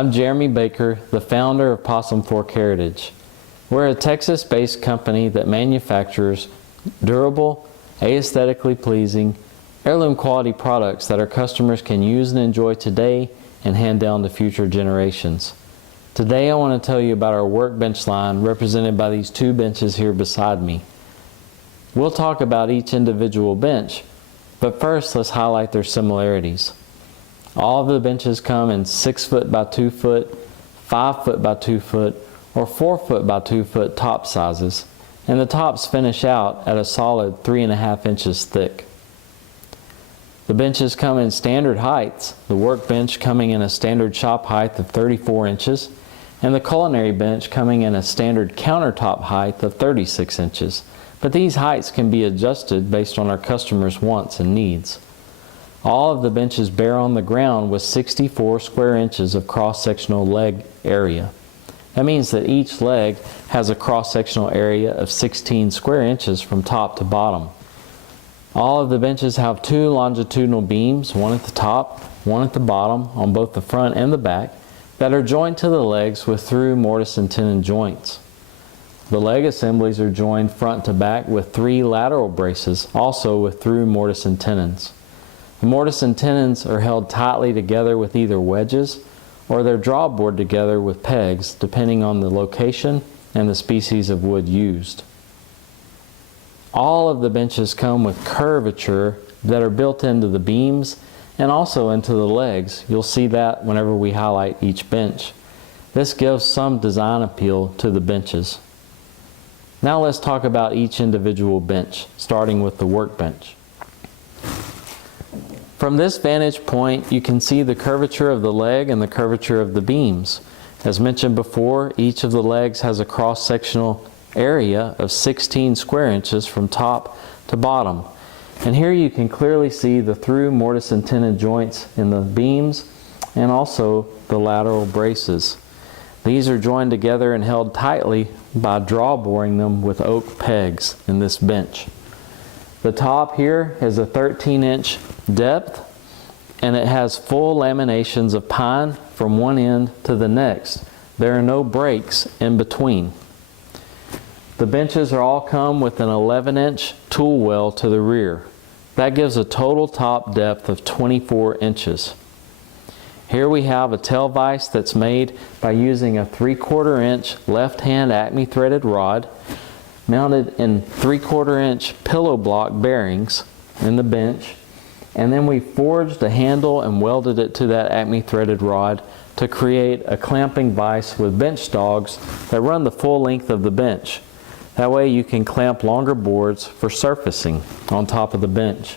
I'm Jeremy Baker, the founder of Possum Fork Heritage. We're a Texas-based company that manufactures durable, aesthetically pleasing, heirloom quality products that our customers can use and enjoy today and hand down to future generations. Today I want to tell you about our Workbench line represented by these two benches here beside me. We'll talk about each individual bench, but first let's highlight their similarities. All of the benches come in 6 foot by 2 foot, 5 foot by 2 foot, or 4 foot by 2 foot top sizes, and the tops finish out at a solid 3.5 inches thick. The benches come in standard heights, the workbench coming in a standard shop height of 34 inches, and the culinary bench coming in a standard countertop height of 36 inches. But these heights can be adjusted based on our customers' wants and needs. All of the benches bear on the ground with 64 square inches of cross-sectional leg area. That means that each leg has a cross-sectional area of 16 square inches from top to bottom. All of the benches have 2 longitudinal beams, one at the top, one at the bottom, on both the front and the back, that are joined to the legs with through mortise and tenon joints. The leg assemblies are joined front to back with 3 lateral braces, also with through mortise and tenons. The mortise and tenons are held tightly together with either wedges or they're drawboard together with pegs, depending on the location and the species of wood used. All of the benches come with curvature that are built into the beams and also into the legs. You'll see that whenever we highlight each bench. This gives some design appeal to the benches. Now let's talk about each individual bench, starting with the workbench. From this vantage point, you can see the curvature of the leg and the curvature of the beams. As mentioned before, each of the legs has a cross-sectional area of 16 square inches from top to bottom. And here you can clearly see the through mortise and tenon joints in the beams and also the lateral braces. These are joined together and held tightly by drawboring them with oak pegs in this bench. The top here is a 13-inch depth, and it has full laminations of pine from one end to the next. There are no breaks in between. The benches are all come with an 11-inch tool well to the rear. That gives a total top depth of 24 inches. Here we have a tail vise that's made by using a 3/4 inch left-hand Acme threaded rod mounted in 3/4 inch pillow block bearings in the bench, and then we forged a handle and welded it to that Acme threaded rod to create a clamping vise with bench dogs that run the full length of the bench. That way you can clamp longer boards for surfacing on top of the bench.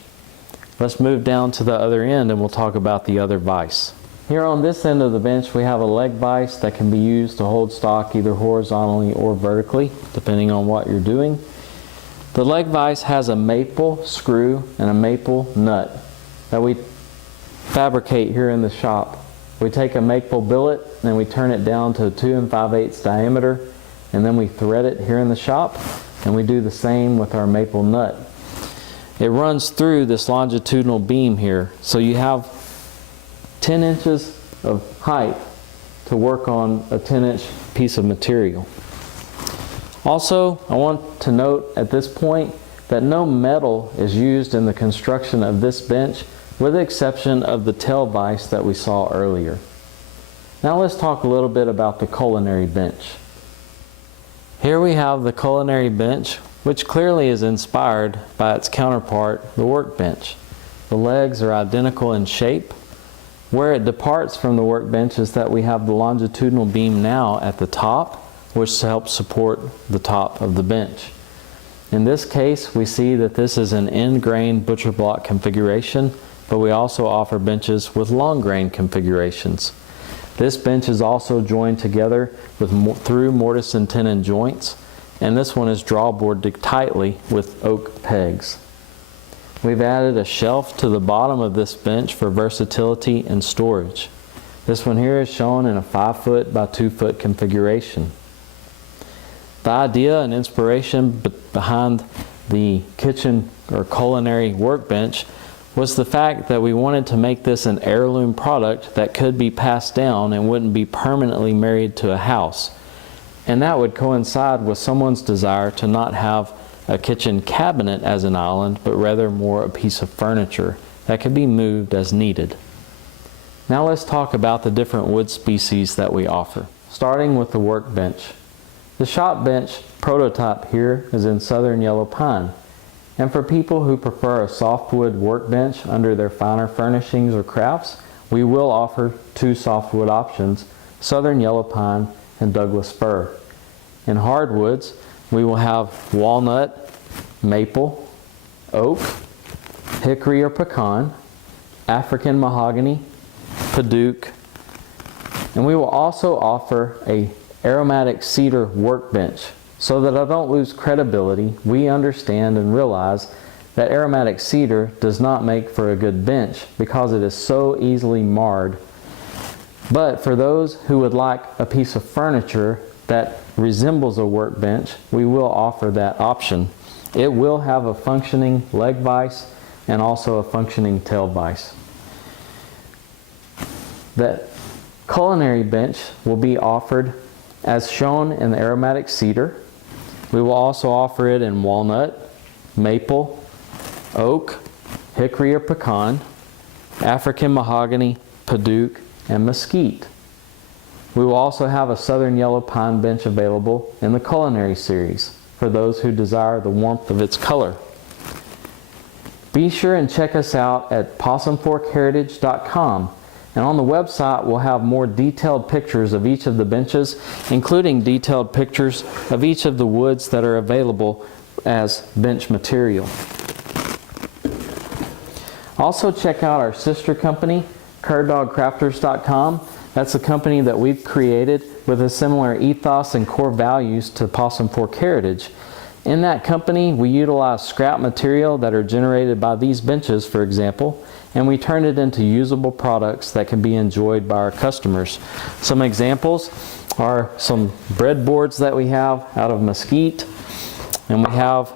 Let's move down to the other end and we'll talk about the other vise. Here on this end of the bench we have a leg vise that can be used to hold stock either horizontally or vertically, depending on what you're doing. The leg vise has a maple screw and a maple nut that we fabricate here in the shop. We take a maple billet and we turn it down to 2 5/8 diameter, and then we thread it here in the shop, and we do the same with our maple nut. It runs through this longitudinal beam here, so you have 10 inches of height to work on a 10-inch piece of material. Also, I want to note at this point that no metal is used in the construction of this bench, with the exception of the tail vise that we saw earlier. Now let's talk a little bit about the culinary bench. Here we have the culinary bench, which clearly is inspired by its counterpart, the workbench. The legs are identical in shape. Where it departs from the workbench is that we have the longitudinal beam now at the top, which helps support the top of the bench. In this case, we see that this is an end grain butcher block configuration, but we also offer benches with long grain configurations. This bench is also joined together with through mortise and tenon joints, and this one is drawboarded tightly with oak pegs. We've added a shelf to the bottom of this bench for versatility and storage. This one here is shown in a 5 foot by 2 foot configuration. The idea and inspiration behind the kitchen or culinary workbench was the fact that we wanted to make this an heirloom product that could be passed down and wouldn't be permanently married to a house. And that would coincide with someone's desire to not have a kitchen cabinet as an island, but rather more a piece of furniture that could be moved as needed. Now let's talk about the different wood species that we offer, starting with the workbench. The shop bench prototype here is in southern yellow pine. And for people who prefer a softwood workbench under their finer furnishings or crafts, we will offer two softwood options, southern yellow pine and Douglas fir. In hardwoods, we will have walnut, maple, oak, hickory or pecan, African mahogany, padauk, and we will also offer a aromatic cedar workbench. So that I don't lose credibility, we understand and realize that aromatic cedar does not make for a good bench because it is so easily marred. But for those who would like a piece of furniture that resembles a workbench, we will offer that option. It will have a functioning leg vise and also a functioning tail vise. The culinary bench will be offered as shown in the aromatic cedar. We will also offer it in walnut, maple, oak, hickory or pecan, African mahogany, padauk, and mesquite. We will also have a southern yellow pine bench available in the culinary series for those who desire the warmth of its color. Be sure and check us out at possumforkheritage.com. And on the website, we'll have more detailed pictures of each of the benches, including detailed pictures of each of the woods that are available as bench material. Also check out our sister company, CurdDogCrafters.com. That's a company that we've created with a similar ethos and core values to Possum Fork Heritage. In that company, we utilize scrap material that are generated by these benches, for example, and we turn it into usable products that can be enjoyed by our customers. Some examples are some breadboards that we have out of mesquite, and we have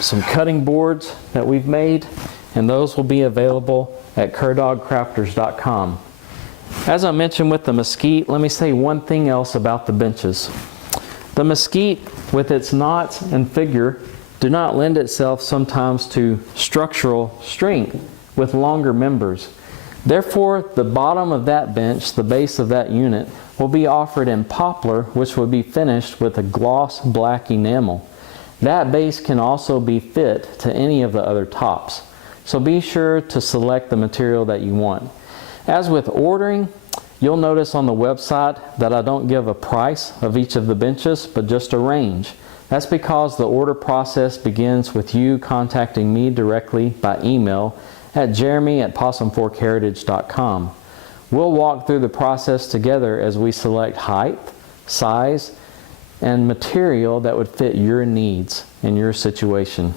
some cutting boards that we've made, and those will be available at CurdDogCrafters.com. As I mentioned with the mesquite, let me say one thing else about the benches. The mesquite, with its knots and figure, do not lend itself sometimes to structural strength with longer members. Therefore, the bottom of that bench, the base of that unit, will be offered in poplar, which will be finished with a gloss black enamel. That base can also be fit to any of the other tops. So be sure to select the material that you want. As with ordering, you'll notice on the website that I don't give a price of each of the benches, but just a range. That's because the order process begins with you contacting me directly by email at jeremy@possumforkheritage.com. We'll walk through the process together as we select height, size, and material that would fit your needs and your situation.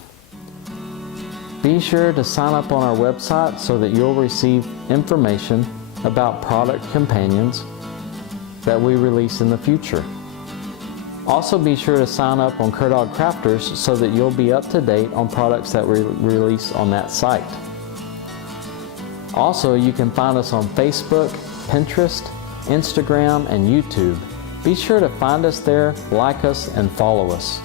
Be sure to sign up on our website so that you'll receive information about product companions that we release in the future. Also be sure to sign up on Curdog Crafters so that you'll be up to date on products that we release on that site. Also, you can find us on Facebook, Pinterest, Instagram, and YouTube. Be sure to find us there, like us, and follow us.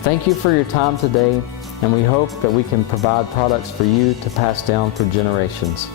Thank you for your time today, and we hope that we can provide products for you to pass down for generations.